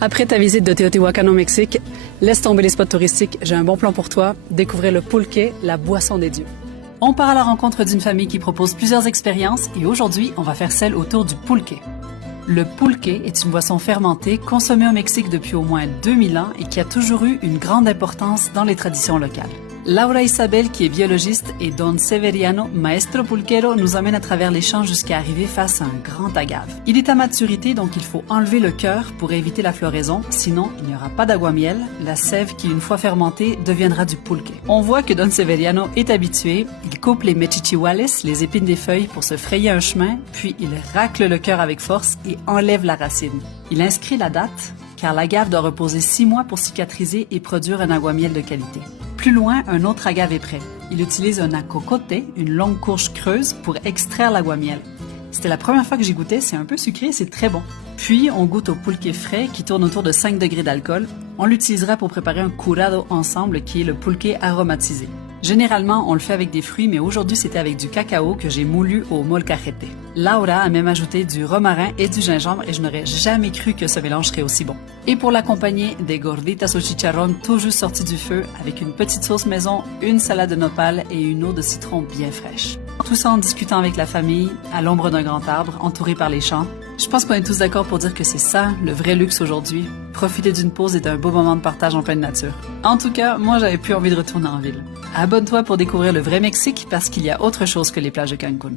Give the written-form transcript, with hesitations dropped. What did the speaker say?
Après ta visite de Teotihuacan au Mexique, laisse tomber les spots touristiques, j'ai un bon plan pour toi, découvrir le pulque, la boisson des dieux. On part à la rencontre d'une famille qui propose plusieurs expériences et aujourd'hui, on va faire celle autour du pulque. Le pulque est une boisson fermentée consommée au Mexique depuis au moins 2000 ans et qui a toujours eu une grande importance dans les traditions locales. Laura Isabel, qui est biologiste, et Don Severiano, maestro pulquero, nous emmène à travers les champs jusqu'à arriver face à un grand agave. Il est à maturité, donc il faut enlever le cœur pour éviter la floraison, sinon il n'y aura pas d'aguamiel, la sève qui, une fois fermentée, deviendra du pulque. On voit que Don Severiano est habitué, il coupe les mechichihuales, les épines des feuilles, pour se frayer un chemin, puis il racle le cœur avec force et enlève la racine. Il inscrit la date, car l'agave doit reposer 6 mois pour cicatriser et produire un aguamiel de qualité. Plus loin, un autre agave est prêt. Il utilise un acocote, une longue courge creuse, pour extraire l'aguamiel. C'était la première fois que j'y goûtais, c'est un peu sucré et c'est très bon. Puis, on goûte au pulque frais qui tourne autour de 5 degrés d'alcool. On l'utilisera pour préparer un curado ensemble qui est le pulque aromatisé. Généralement, on le fait avec des fruits, mais aujourd'hui, c'était avec du cacao que j'ai moulu au molcajete. Laura a même ajouté du romarin et du gingembre et je n'aurais jamais cru que ce mélange serait aussi bon. Et pour l'accompagner, des gorditas au chicharrón tout juste sorties du feu avec une petite sauce maison, une salade de nopal et une eau de citron bien fraîche. Tout ça en discutant avec la famille, à l'ombre d'un grand arbre, entouré par les champs. Je pense qu'on est tous d'accord pour dire que c'est ça, le vrai luxe aujourd'hui. Profiter d'une pause et d'un beau moment de partage en pleine nature. En tout cas, moi, j'avais plus envie de retourner en ville. Abonne-toi pour découvrir le vrai Mexique parce qu'il y a autre chose que les plages de Cancun.